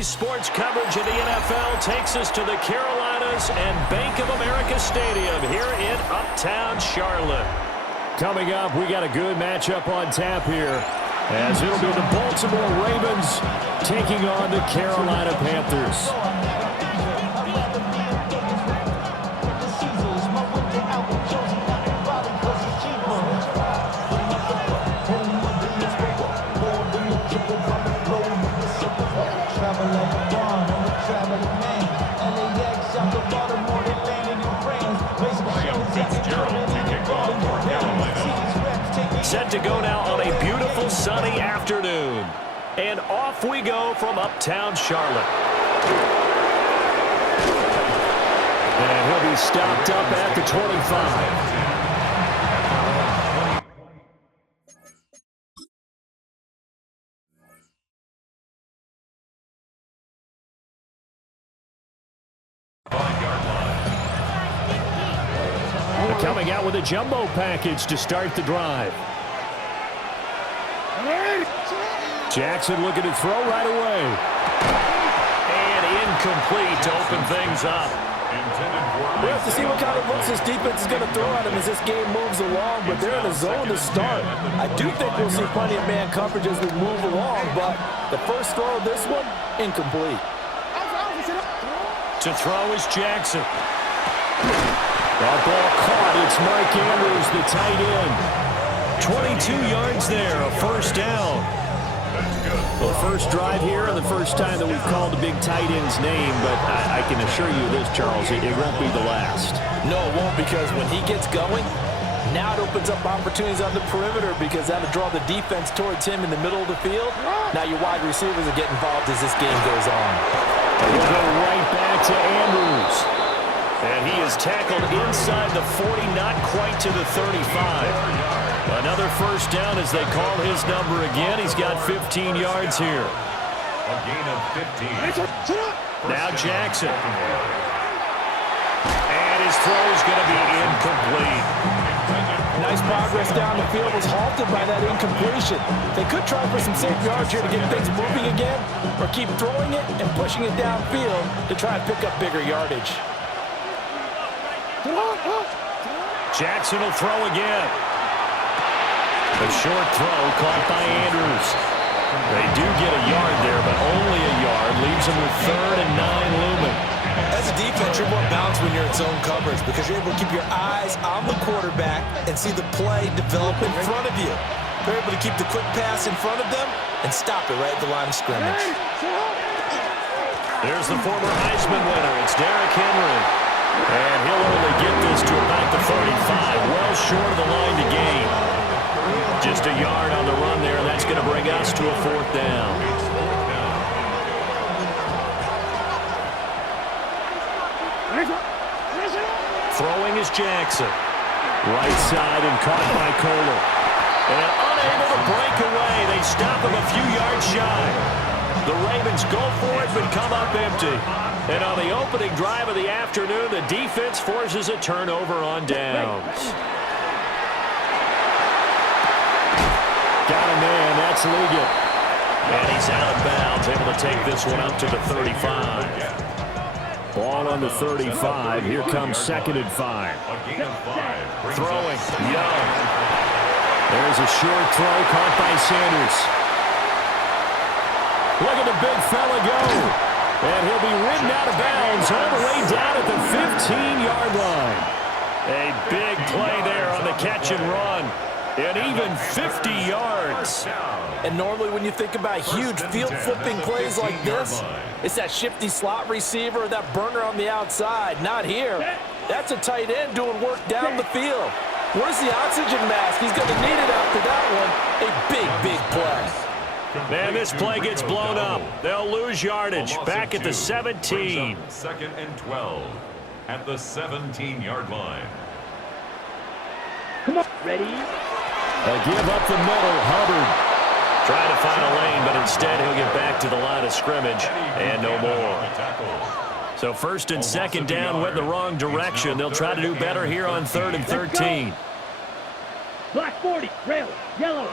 Today's sports coverage of the NFL takes us to the Carolinas and Bank of America Stadium here in Uptown Charlotte. Coming up, we got a good matchup on tap here, as it'll be the Baltimore Ravens taking on the Carolina Panthers. Set to go now on a beautiful sunny afternoon. And off we go from Uptown Charlotte. And he'll be stopped up at the 25. Coming out with a jumbo package to start the drive. Jackson looking to throw right away. And incomplete to open things up. We'll have to see what kind of looks this defense is going to throw at him as this game moves along, but they're in a zone to start. I do think we'll see plenty of man coverage as we move along, but the first throw of this one, incomplete. To throw is Jackson. That ball caught. It's Mike Andrews, the tight end. 22 yards there, a first down. Well, first drive here and the first time that we've called the big tight end's name, but I can assure you this, Charles, it won't be the last. No, it won't, because when he gets going, now it opens up opportunities on the perimeter because that'll draw the defense towards him in the middle of the field. Now your wide receivers will get involved as this game goes on. We'll go right back to Andrews. And he is tackled inside the 40, not quite to the 35. Another first down as they call his number again. He's got 15 yards here. A gain of 15. Now Jackson. And his throw is going to be incomplete. Nice progress down the field was halted by that incompletion. They could try for some safe yards here to get things moving again, or keep throwing it and pushing it downfield to try and pick up bigger yardage. Jackson will throw again. A short throw caught by Andrews. They do get a yard there, but only a yard. Leaves them with 3rd and 9 looming. As a defense, you're more balanced when you're in zone coverage because you're able to keep your eyes on the quarterback and see the play develop in front of you. You're able to keep the quick pass in front of them and stop it right at the line of scrimmage. There's the former Heisman winner. It's Derrick Henry. And he'll only get this to about the 35, well short of the line to gain. Just a yard on the run there, and that's going to bring us to a 4th down. Throwing is Jackson. Right side and caught by Kohler. And unable to break away. They stop him a few yards shy. The Ravens go for it but come up empty. And on the opening drive of the afternoon, the defense forces a turnover on downs. Got a man, that's Liggett. And he's out of bounds, able to take this one up to the 35. Ball on the 35. Here comes 2nd and 5. Throwing, Young. There's a short throw caught by Sanders. Look at the big fella go. And he'll be ridden out of bounds all the way down at the 15-yard line. A big play there on the catch and run. And even 50 yards. And normally when you think about huge field-flipping plays like this, it's that shifty slot receiver, that burner on the outside. Not here. That's a tight end doing work down the field. Where's the oxygen mask? He's going to need it after that one. A big, big play. Man, this play gets blown up. They'll lose yardage. Back at the 17. 2nd and 12 at the 17-yard line. Come on, ready? A give up the middle. Hubbard trying to find a lane, but instead he'll get back to the line of scrimmage and no more. So 1st and 2nd down went the wrong direction. They'll try to do better here on 3rd and 13. Black 40, rail, yellow.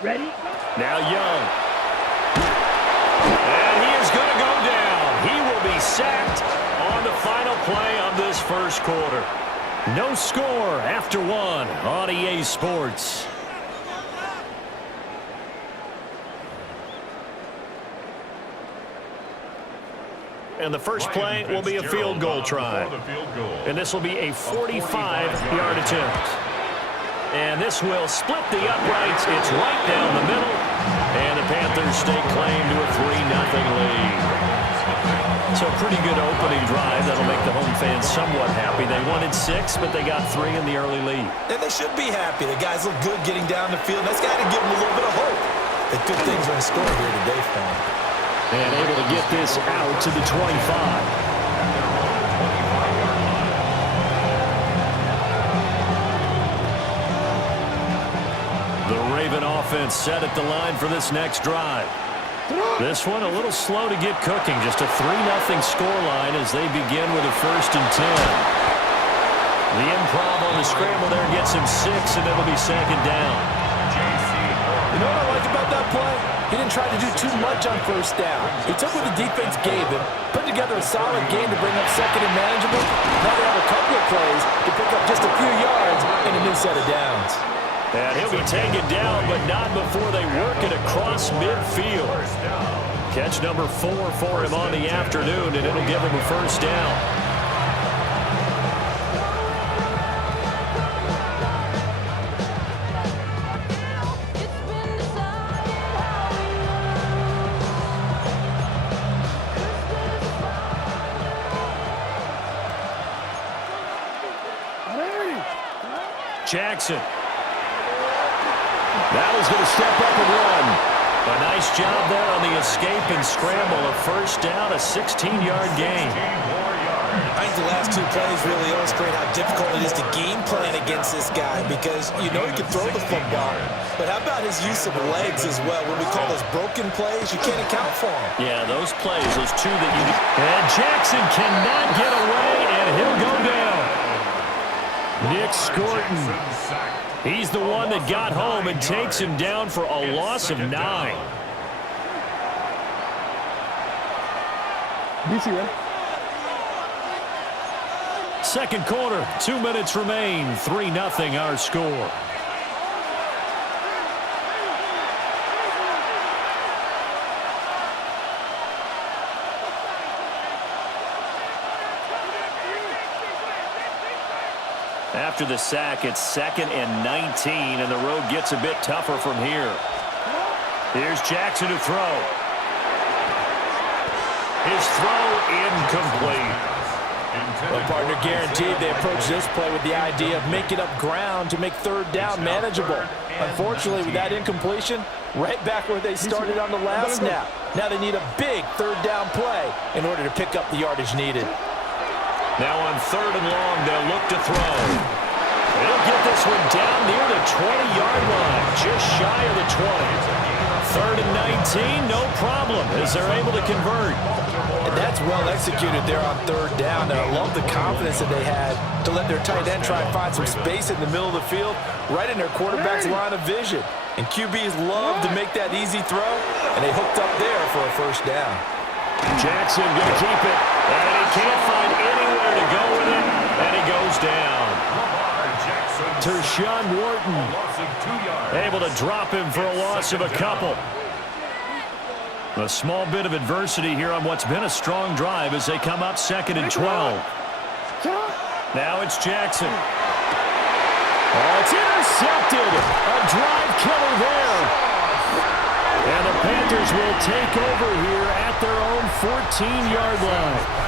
Ready? Now Young. going to go down. He will be sacked on the final play of this first quarter. No score after one on EA Sports. And the first play will be a field goal try. And this will be a 45-yard attempt. And this will split the uprights. It's right down the middle. And the Panthers stake claim to a 3-0 lead. So a pretty good opening drive. That'll make the home fans somewhat happy. They wanted 6, but they got 3 in the early lead. And they should be happy. The guys look good getting down the field. That's got to give them a little bit of hope that good things are in store here today for them. And able to get this out to the 25. The Raven offense set at the line for this next drive. This one a little slow to get cooking. Just a 3-0 scoreline as they begin with a 1st and 10. The improv on the scramble there gets him 6, and it'll be 2nd down. You know what I like about that play? He didn't try to do too much on 1st down. He took what the defense gave him, put together a solid game to bring up 2nd and manageable. Now they have a couple of plays to pick up just a few yards and a new set of downs. And he'll be taken down, but not before they work it across midfield. Catch number 4 for him on the afternoon, and it'll give him a 1st down. Jackson. That was going to step up and run. A nice job there on the escape and scramble. A 1st down, a 16-yard gain. I think the last 2 plays really illustrate how difficult it is to game plan against this guy because you know he can throw the football. But how about his use of legs as well? What we call those broken plays, you can't account for them. Yeah, those plays, those 2 that you... And Jackson cannot get away, and he'll go down. Nick Scorton. He's the one that got home and takes him down for a loss of 9. Second quarter, 2 minutes remain. 3-0 our score. After the sack, it's 2nd and 19, and the road gets a bit tougher from here. Here's Jackson to throw. His throw incomplete. Well, partner, guaranteed they approach this play with the idea of making up ground to make 3rd down manageable. Unfortunately, with that incompletion, right back where they started on the last snap. Now they need a big 3rd down play in order to pick up the yardage needed. Now on 3rd and long, they'll look to throw. They'll get this one down near the 20-yard line, just shy of the 20. 3rd and 19, no problem, as they're able to convert. And that's well executed there on 3rd down. And I love the confidence that they had to let their tight end try and find some space in the middle of the field, right in their quarterback's line of vision. And QBs love to make that easy throw, and they hooked up there for a 1st down. Jackson going to keep it, and he can't find anywhere to go with it, and he goes down. Tershawn Wharton able to drop him for a loss of a couple. A small bit of adversity here on what's been a strong drive as they come up 2nd and 12. Now it's Jackson. Oh, it's intercepted. A drive killer there. And the Panthers will take over here at their own 14-yard line.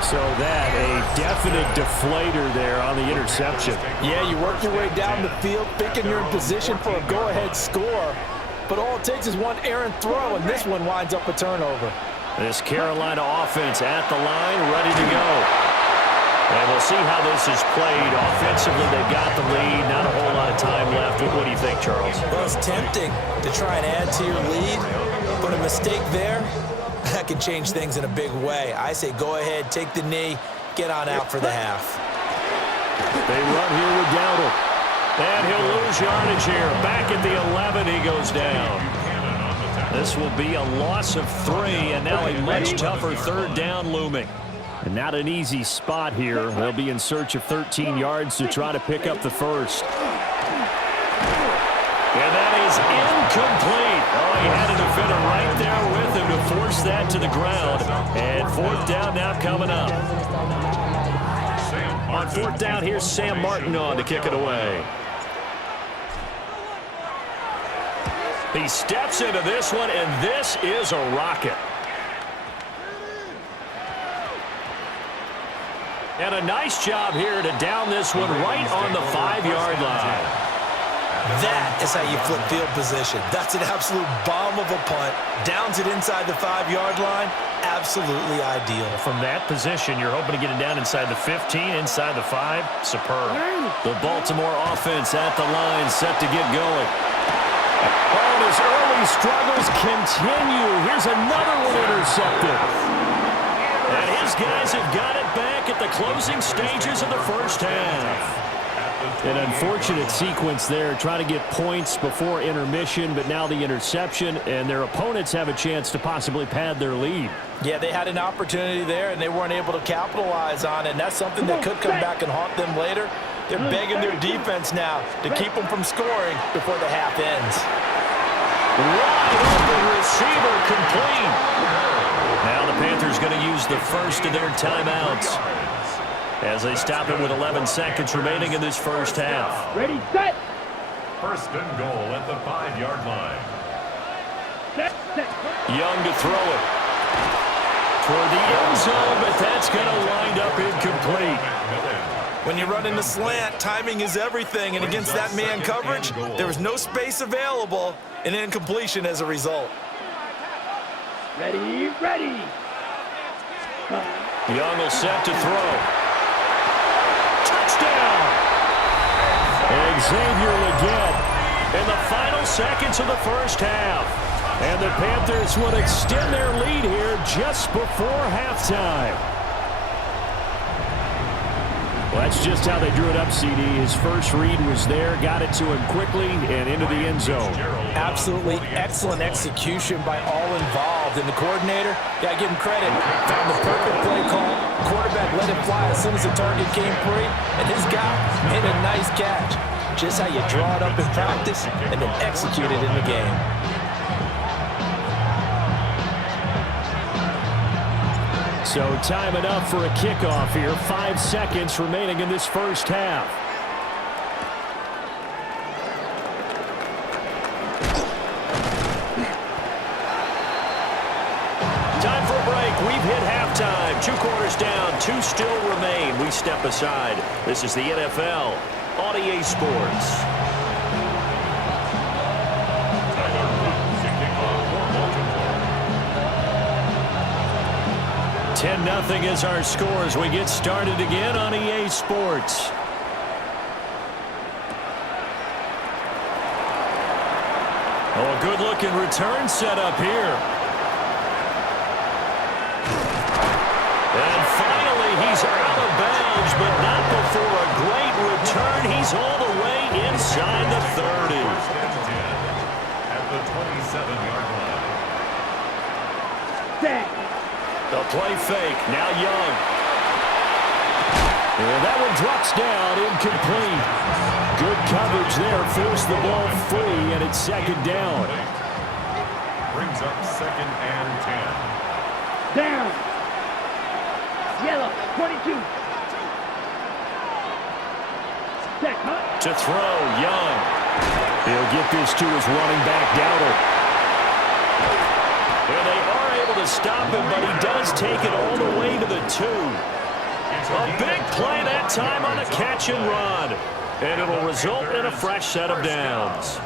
So that, a definite deflator there on the interception. Yeah, you work your way down the field, thinking you're in position for a go-ahead score. But all it takes is one errant throw, and this one winds up a turnover. This Carolina offense at the line, ready to go. And we'll see how this is played. Offensively, they've got the lead. Not a whole lot of time left. What do you think, Charles? Well, it's tempting to try and add to your lead, but a mistake there, that can change things in a big way. I say go ahead, take the knee, get on out for the half. They run here with Dowdle. And he'll lose yardage here. Back at the 11, he goes down. This will be a loss of 3, and now a much tougher third down looming. And not an easy spot here. They'll be in search of 13 yards to try to pick up the first. And that is incomplete. Oh, he had a defender right there with him to force that to the ground. And 4th down now coming up. On 4th down, here's Sam Martin on to kick it away. He steps into this one, and this is a rocket. And a nice job here to down this one right on the 5-yard line. That is how you flip field position. That's an absolute bomb of a punt. Downs it inside the 5-yard line. Absolutely ideal. From that position, you're hoping to get it down inside the 15, inside the 5. Superb. The Baltimore offense at the line, set to get going. Oh, his early struggles continue. Here's another one intercepted. And his guys have got it back at the closing stages of the first half. An unfortunate sequence there, trying to get points before intermission, but now the interception, and their opponents have a chance to possibly pad their lead. Yeah, they had an opportunity there, and they weren't able to capitalize on it, and that's something that could come back and haunt them later. They're begging their defense now to keep them from scoring before the half ends. Wide open receiver complete. Now the Panthers going to use the first of their timeouts as they stop it with 11 seconds remaining in this first half. Ready, set. 1st and goal at the 5-yard line. Set. Young to throw it toward the end zone, but that's going to wind up incomplete. When you run in the slant, timing is everything, and against that man coverage, there was no space available, and incompletion as a result. Ready. Young will set to throw. Touchdown! Xavier Legette in the final seconds of the first half. And the Panthers would extend their lead here just before halftime. Well, that's just how they drew it up, CD. His first read was there, got it to him quickly, and into the end zone. Absolutely excellent execution by all involved. And the coordinator, got to give him credit, found the perfect play call. Quarterback let it fly as soon as the target came free, and his guy made a nice catch. Just how you draw it up in practice and then execute it in the game. So time enough for a kickoff here. 5 seconds remaining in this first half. Time for a break. We've hit halftime. 2 quarters down. 2 still remain. We step aside. This is the NFL on EA Sports. 10-0 is our score as we get started again on EA Sports. Oh, a good-looking return set up here. And finally, he's out of bounds, but not before a great return. He's all the way inside the 30. At the 27-yard line. Set. The play fake, now Young. And that one drops down, incomplete. Good coverage there, forced the ball free, and it's 2nd down. Brings up 2nd and 10. Down. Yellow, 22. Set, huh? To throw, Young. He'll get this to his running back, Dowdle. And they are able to stop him, but he does take it all the way to the 2. A big play that time on a catch and run. And it'll result in a fresh set of downs.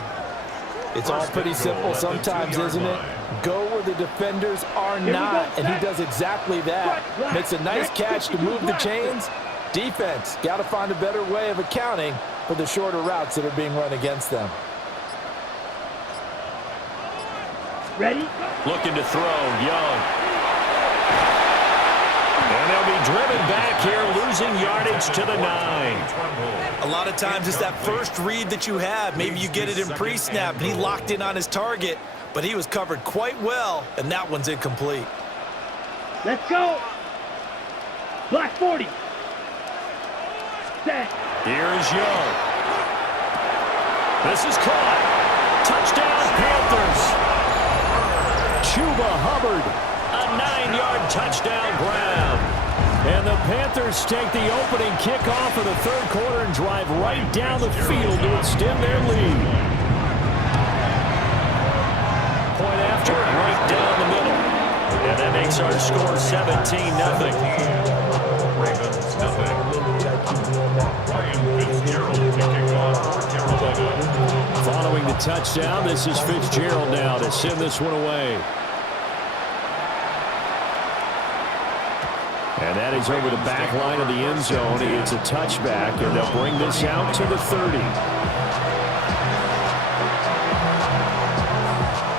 It's all pretty simple sometimes, isn't it? Go where the defenders are not, and he does exactly that. Makes a nice catch to move the chains. Defense, got to find a better way of accounting for the shorter routes that are being run against them. Ready? Looking to throw, Young. And And they'll be driven back here, losing yardage to the 9. A lot of times it's that first read that you have. Maybe you get it in pre-snap, and he locked in on his target, but he was covered quite well, and that one's incomplete. Let's go. Black 40. Set. Here's Young. This is caught. Touchdown, Panthers. Chuba Hubbard, a 9-yard touchdown grab. And the Panthers take the opening kickoff of the third quarter and drive right down the field to extend their lead. Point after, right down the middle. And that makes our score 17-0. Ravens nothing. Ryan Fitzgerald to kick off for Carolina. Following the touchdown, this is Fitzgerald now to send this one away. And that is over the back line of the end zone. It's a touchback, and they'll bring this out to the 30.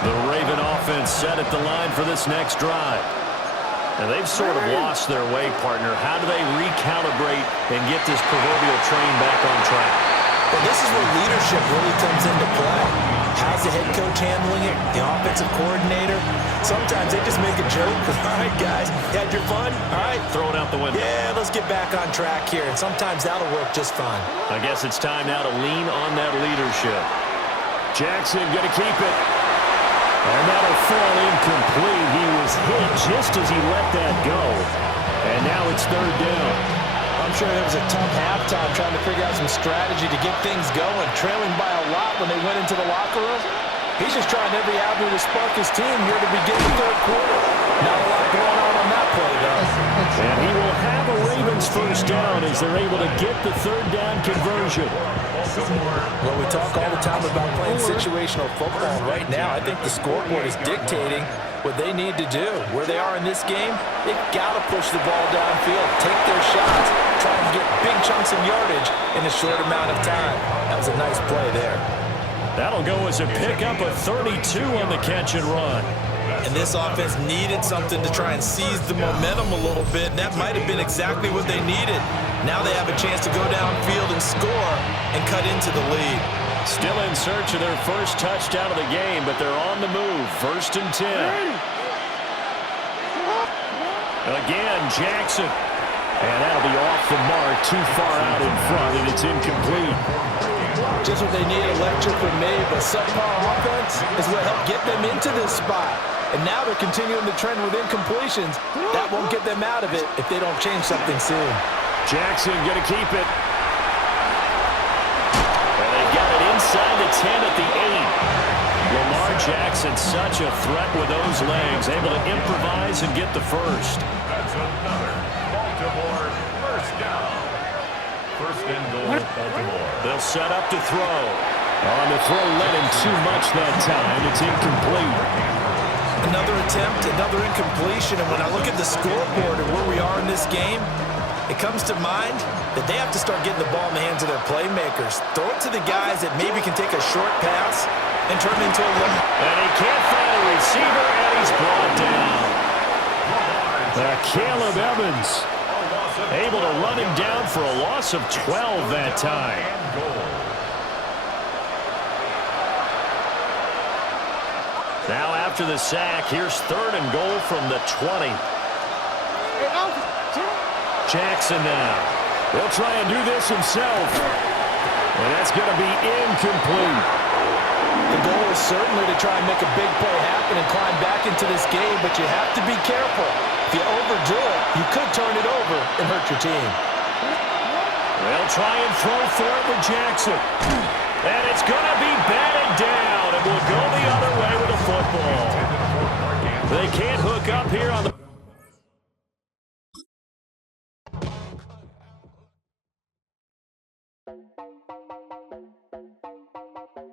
The Raven offense set at the line for this next drive. And they've sort of lost their way, partner. How do they recalibrate and get this proverbial train back on track? Well, this is where leadership really comes into play. How's the head coach handling it? The offensive coordinator? Sometimes they just make a joke. All right, guys, you had your fun? All right. Throw it out the window. Yeah, let's get back on track here. And sometimes that'll work just fine. I guess it's time now to lean on that leadership. Jackson going to keep it. And that'll fall incomplete. He was hit just as he let that go. And now it's third down. I'm sure there was a tough halftime trying to figure out some strategy to get things going, trailing by a lot when they went into the locker room. He's just trying every avenue to spark his team here to begin the third quarter. Not a lot going on that play, though. And he will have a Ravens first down as they're able to get the third down conversion. Well, we talk all the time about playing situational football. Right now, I think the scoreboard is dictating what they need to do. Where they are in this game, they've got to push the ball downfield, take their shots, try and get big chunks of yardage in a short amount of time. That was a nice play there. That'll go as a pickup of 32 on the catch and run. And this offense needed something to try and seize the momentum a little bit, and that might have been exactly what they needed. Now they have a chance to go downfield and score and cut into the lead. Still in search of their first touchdown of the game, but they're on the move. First and 10. Again, Jackson. And that'll be off the mark, too far out in front, and it's incomplete. Just what they need, electric from me, but subpar offense is what helped get them into this spot. And now they're continuing the trend with incompletions. That won't get them out of it if they don't change something soon. Jackson going to keep it. And they've got it inside the 10 at the 8. Lamar Jackson, such a threat with those legs, able to improvise and get the first. That's another Baltimore first down. First and goal, Baltimore. They'll set up to throw. On the throw, led him too much that time. It's incomplete. Another attempt, another incompletion, and when I look at the scoreboard and where we are in this game, it comes to mind that they have to start getting the ball in the hands of their playmakers. Throw it to the guys that maybe can take a short pass and turn it into a look. And he can't find a receiver, and he's brought down. Caleb Evans able to run him down for a loss of 12 that time. Now after the sack, here's third and goal from the 20. Jackson now. He'll try and do this himself. And that's going to be incomplete. The goal is certainly to try and make a big play happen and climb back into this game, but you have to be careful. If you overdo it, you could turn it over and hurt your team. They'll try and throw for it with Jackson. And it's going to be batted down. It will go the other way with the football. They can't hook up here on the...